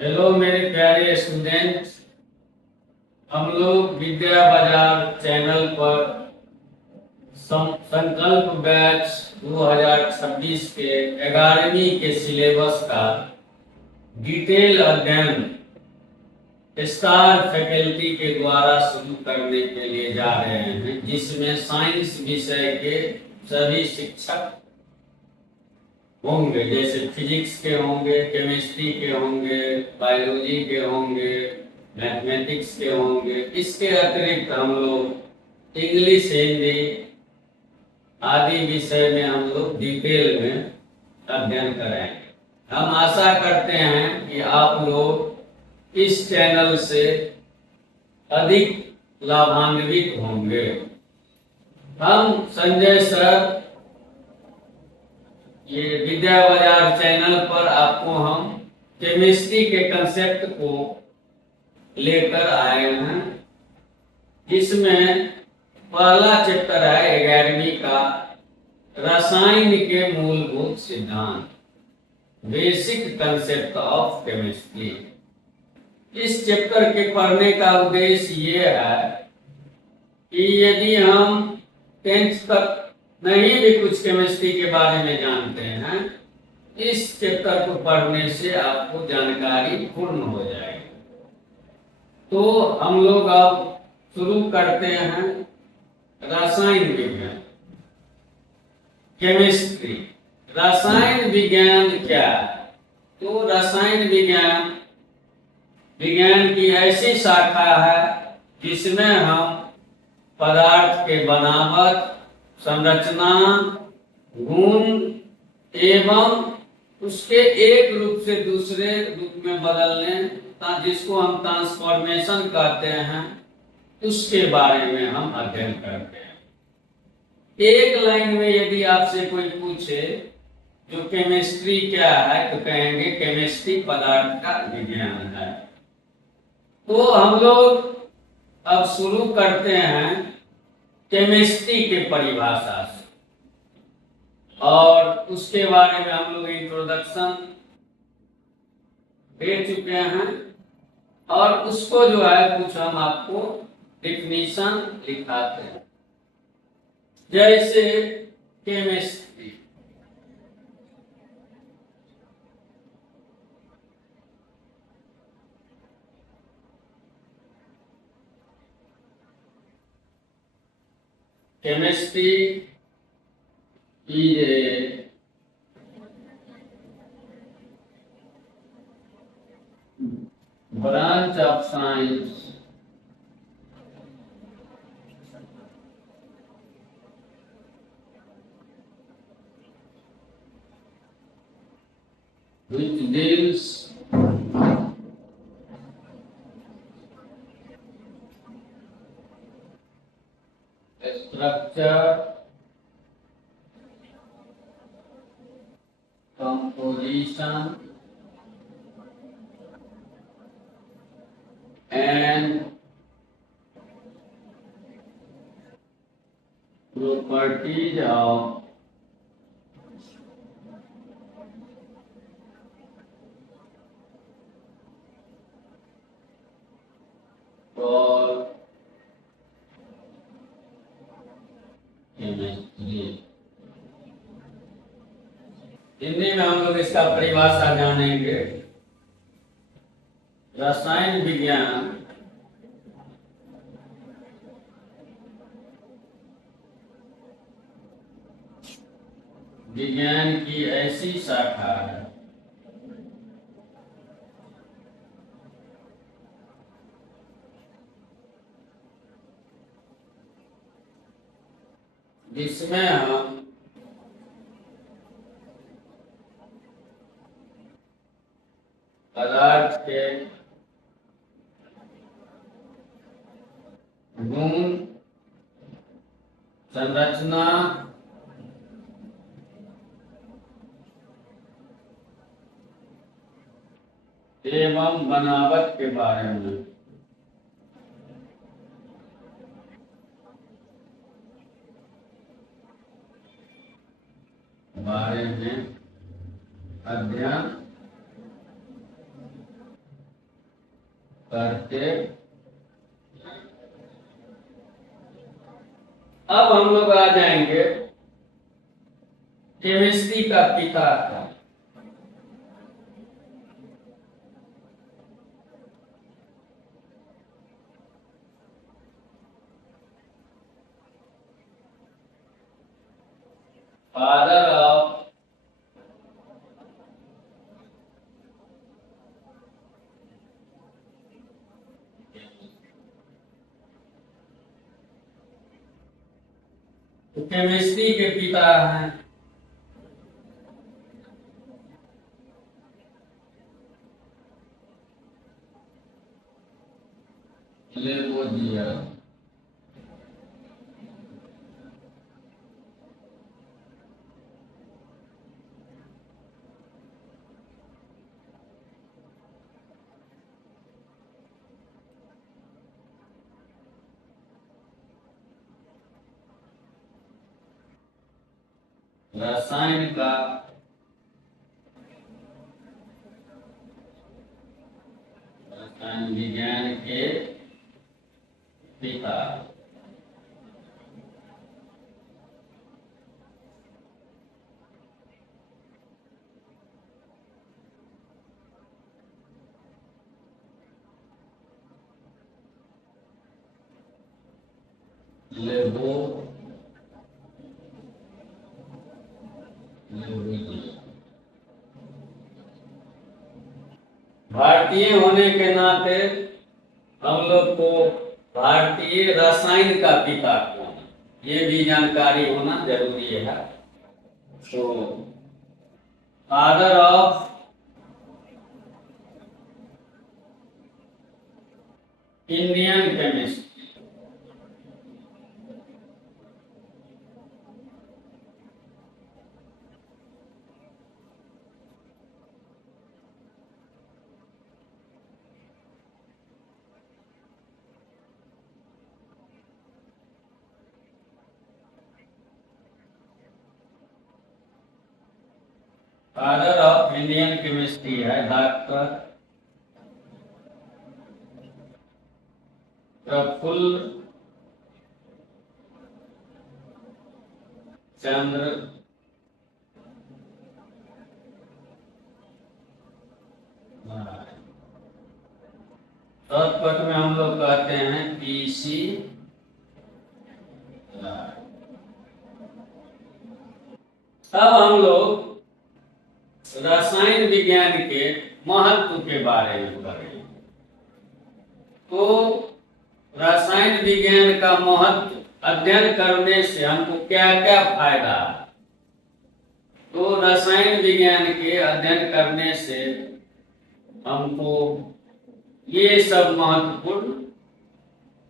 Hello मेरे प्यारे student. हम लोग विद्या बाजार चैनल पर संकल्प बैच 2026 के 11वीं के सिलेबस का डिटेल अध्ययन स्टार फैकल्टी के द्वारा शुरू करने के लिए जा रहे हैं, जिसमें साइंस विषय के सभी शिक्षक होंगे, जैसे फिजिक्स के होंगे, केमिस्ट्री के होंगे, बायोलॉजी के होंगे, मैथमेटिक्स के होंगे। इसके अतिरिक्त हम लोग इंग्लिश, हिंदी आदि विषय में हम लोग डिटेल में अध्ययन कराएंगे। हम आशा करते हैं कि आप लोग इस चैनल से अधिक लाभान्वित होंगे। हम संजय सर ये विद्या बाजार चैनल पर आपको हम केमिस्ट्री के कंसेप्ट को लेकर आए हैं, जिसमें पहला चैप्टर है 11वीं का रसायन के मूलभूत सिद्धांत, बेसिक कंसेप्ट ऑफ केमिस्ट्री। इस चैप्टर के पढ़ने का उद्देश्य ये है कि यदि हम 10th तक नहीं भी कुछ केमिस्ट्री के बारे में जानते हैं, इस चैप्टर को पढ़ने से आपको जानकारी पूर्ण हो जाएगी। तो हम लोग अब शुरू करते हैं रसायन विज्ञान, केमिस्ट्री। रसायन विज्ञान क्या है? तो रसायन विज्ञान की ऐसी शाखा है जिसमें हम पदार्थ के बनावट, संरचना, गुण एवं उसके एक रूप से दूसरे रूप में बदलने, जिसको हम ट्रांसफॉर्मेशन कहते हैं, उसके बारे में हम अध्ययन करते हैं। एक लाइन में यदि आपसे कोई पूछे जो केमिस्ट्री क्या है, तो कहेंगे केमिस्ट्री पदार्थ का विज्ञान है। तो हम लोग अब शुरू करते हैं केमिस्ट्री के परिभाषा से, और उसके बारे में हम लोग इंट्रोडक्शन दे चुके हैं, और उसको जो है कुछ हम आपको डिफिनीशन लिखाते हैं। जैसे chemistry, chemistry is a branch of science which deals structure, composition and properties of all chemistry। Hindi में हम लोग इसका परिभाषा जानेंगे। रसायन विज्ञान विज्ञान की ऐसी शाखा है जिसमें हम पदार्थ के गुण, संरचना एवं बनावट के बारे में अध्ययन करते। अब हम लोग आ जाएंगे केमिस्ट्री का पिता का। फादर ऑफ केमिस्ट्री के पिता हैं लेवोजिया। रसायन का रसायन विज्ञान के पिता। लेवो भारतीय होने के नाते हम लोग को भारतीय रसायन का पिता कौन है ये भी जानकारी होना जरूरी है। तो father of Indian chemistry. Father of Indian chemistry है डॉक्टर प्रफुल्ल चंद्र शॉर्ट कट में हम लोग कहते हैं पीसी। अब हम लोग रसायन विज्ञान के महत्व के बारे में पढ़ेंगे। तो रसायन विज्ञान का महत्व अध्ययन करने से हमको क्या क्या फायदा है। तो रसायन विज्ञान के अध्ययन करने से हमको ये सब महत्वपूर्ण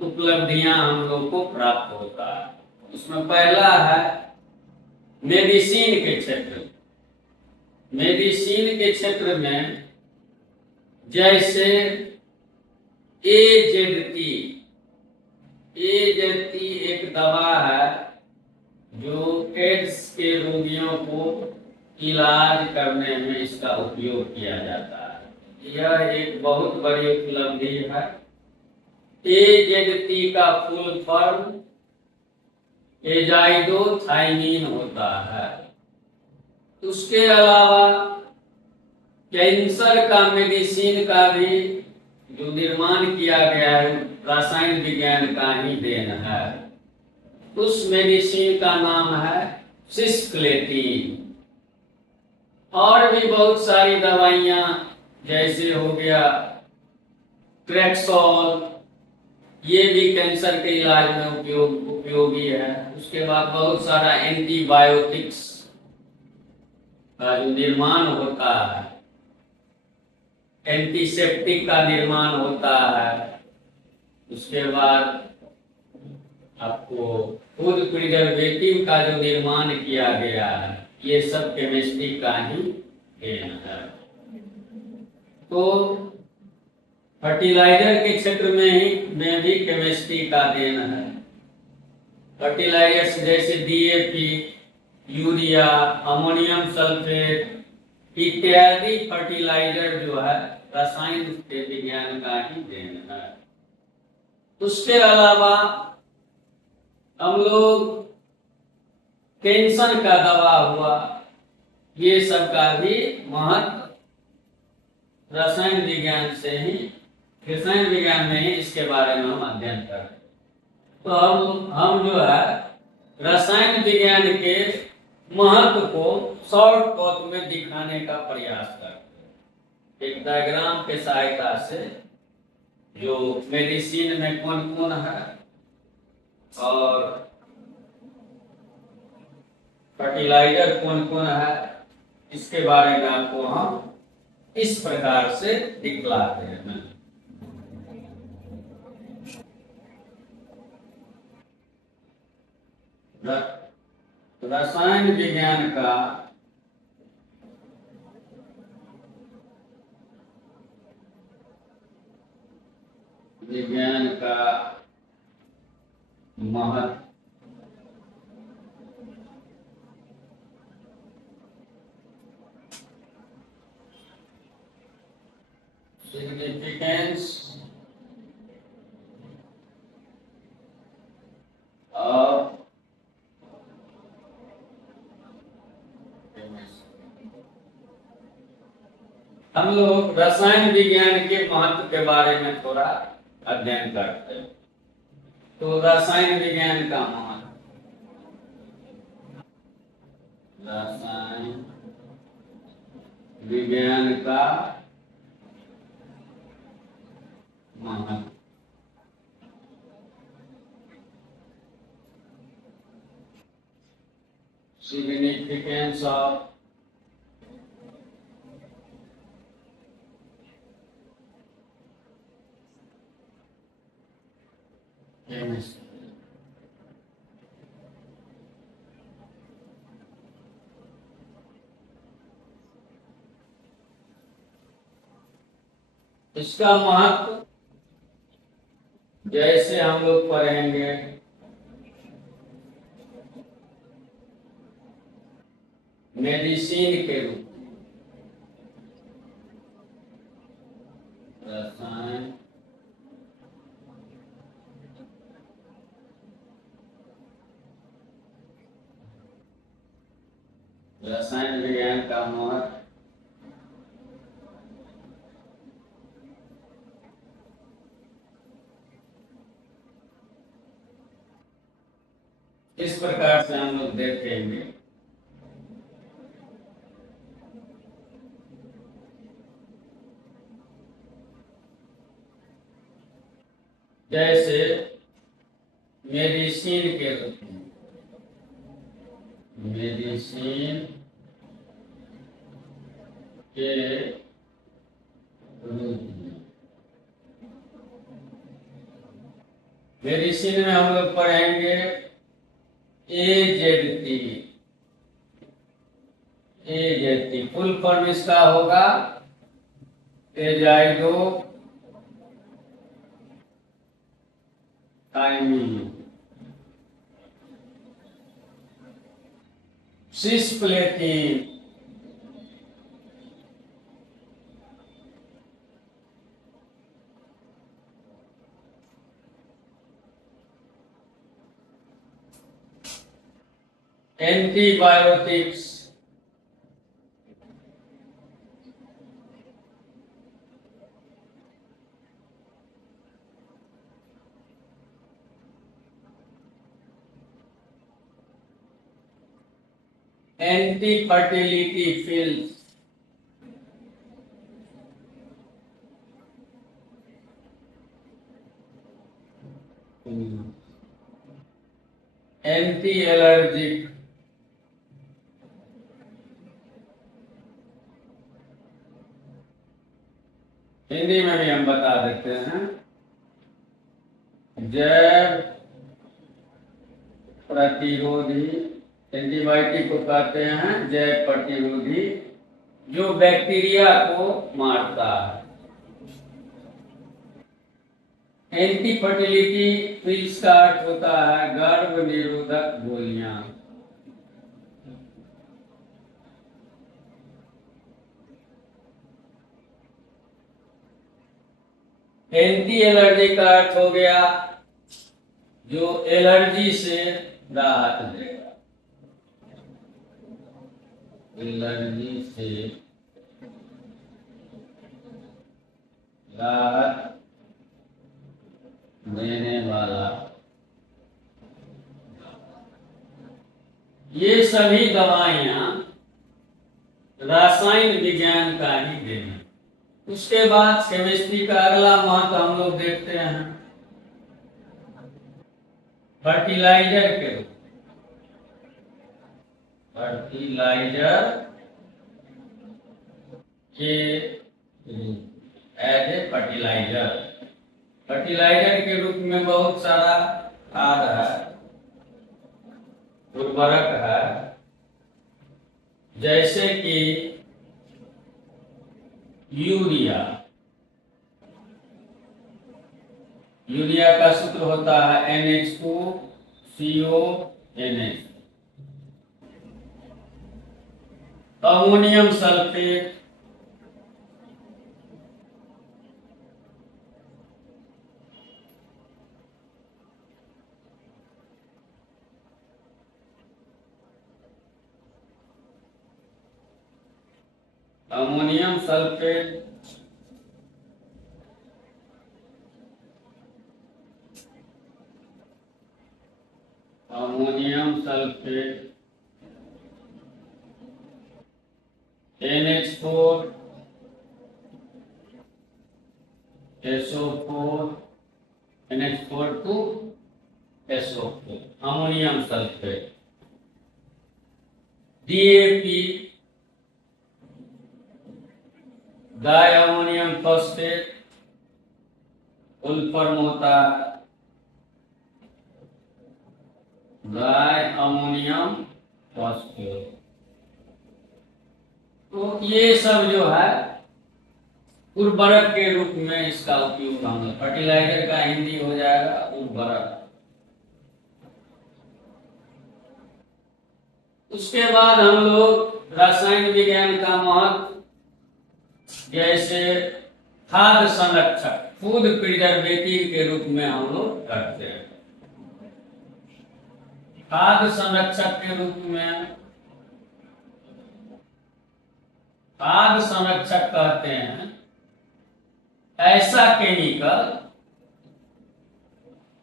उपलब्धियां हम लोग को प्राप्त होता है। उसमें पहला है मेडिसिन के क्षेत्र। मेडिसिन के क्षेत्र में जैसे AZT एक दवा है जो एड्स के रोगियों को इलाज करने में इसका उपयोग किया जाता है। यह एक बहुत बड़ी उपलब्धि है। AZT का फुल फॉर्म एजाइडोथाइमिन होता है। उसके अलावा कैंसर का मेडिसिन का भी जो निर्माण किया गया है रसायन विज्ञान का ही देन है। उस मेडिसिन का नाम है सिस्प्लेटिन। और भी बहुत सारी दवाइयाँ जैसे हो गया ट्रेक्सोल, ये भी कैंसर के इलाज में उपयोगी है। उसके बाद बहुत सारा एंटीबायोटिक्स का जो निर्माण होता है, एंटीसेप्टिक का निर्माण होता है। उसके बाद आपको फूड प्रिजर्वेटिव का जो निर्माण किया गया है, ये सब केमिस्ट्री का ही देन है। तो फर्टिलाइजर के क्षेत्र में भी केमिस्ट्री का देन है। फर्टिलाइजर्स जैसे DAP, यूरिया, अमोनियम सल्फेट, इत्यादि फर्टिलाइजर जो है रसायन के विज्ञान का ही देन है। उसके अलावा हम लोग टेंशन का दवा हुआ, ये सब का भी महत्व रसायन विज्ञान से ही, रसायन विज्ञान में ही इसके बारे में हम अध्ययन करते हैं। तो हम जो है रसायन विज्ञान के महत्व को शॉर्ट कट में दिखाने का प्रयास करते हैं, एक डायग्राम के सहायता से, जो मेडिसिन में कौन कौन है और फर्टिलाइजर कौन कौन है, इसके बारे में आपको हम इस प्रकार से दिखलाते हैं। रसायन विज्ञान का महत्व significance of हम लोग रसायन विज्ञान के महत्व के बारे में थोड़ा अध्ययन करते हैं। तो रसायन विज्ञान का महत्व, रसायन विज्ञान का महत्व, significance of chemistry। इसका महत्व जैसे हम लोग पढ़ेंगे मेडिसिन के रूप में, रसायन विज्ञान का महत्व इस प्रकार से हम लोग देखेंगे। जैसे मेडिसिन के रूप में, मेडिसिन के रूप में, मेडिसिन में हम लोग पढ़ेंगे AZT। AZT फुल फॉर्म इसका होगा azido thymine, cisplatin, antibiotics, anti fertility pills, anti allergic, Hindi में भी हम बता देते हैं जैव प्रतिरोधी, एंटीबायोटिक को कहते हैं जैव प्रतिरोधी, जो बैक्टीरिया को मारता है। एंटी फर्टिलिटी पिल्स का अर्थ होता है गर्भ निरोधक गोलियां। एंटी एलर्जी का अर्थ हो गया जो एलर्जी से राहत देगा, एलर्जी से राहत देने वाला। ये सभी दवाइयां रासायन विज्ञान का ही देन है। उसके बाद केमिस्ट्री का अगला महत्व हम लोग देखते हैं फर्टिलाइजर के रूप, फर्टिलाइजर के एज ए फर्टिलाइजर, फर्टिलाइजर के रूप में बहुत सारा खाद है, उर्वरक है, जैसे कि यूरिया। यूरिया का सूत्र होता है NH2CONH। Ammonium sulphate, ammonium sulphate, ammonium sulphate, NH4 SO4, NH4 to SO4, ammonium sulphate. DAP, di ammonium phosphate, full form होता है डाई अमोनियम फॉस्फेट। तो ये सब जो है उर्वरक के रूप में इसका उपयोग हम लोग, फर्टिलाइजर का हिंदी हो जाएगा उर्वरक। उसके बाद हम लोग रासायनिक विज्ञान का महत्व, जैसे खाद्य संरक्षक, फूड प्रिजर्वेटिव के रूप में हम लोग करते हैं। खाद्य संरक्षक के रूप में, खाद्य संरक्षक कहते हैं ऐसा केमिकल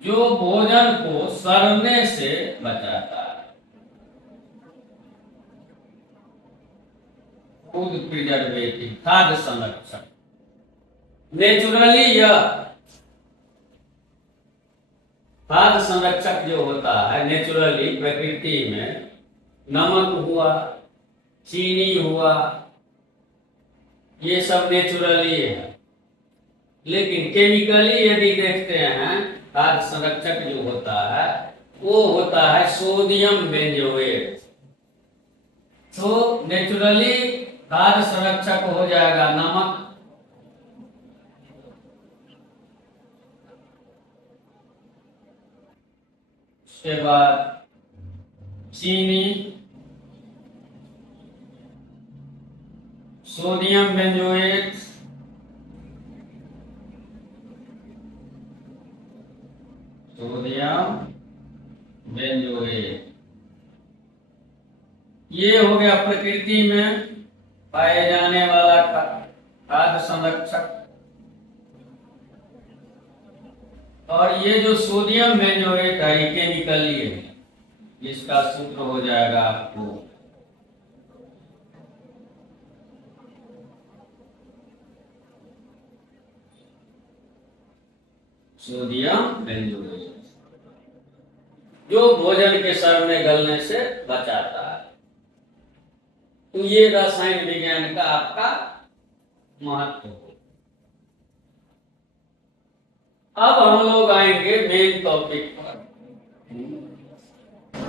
जो भोजन को सड़ने से बचाता है। फूड प्रिजर्वेटिव, खाद्य संरक्षक। नेचुरली यह खाद्य संरक्षक जो होता है नेचुरली प्रकृति में, नमक हुआ, चीनी हुआ, ये सब नेचुरली है। लेकिन केमिकली यदि देखते हैं खाद्य संरक्षक जो होता है वो होता है सोडियम बेंजोएट। तो नेचुरली खाद्य संरक्षक हो जाएगा नमक, उसके बाद चीनी, सोडियम बेंजोएट, सोडियम बेंजोएट। ये हो गया प्रकृति में पाए जाने वाला खाद्य संरक्षक। और ये जो सोडियम बेंजोएट है ये केमिकली है, इसका सूत्र हो जाएगा आपको सोडियम बेंजोएट, जो भोजन के सड़ने गलने से बचाता है। तो ये रसायन विज्ञान का आपका महत्व हो। अब हम लोग आएंगे मेन टॉपिक पर।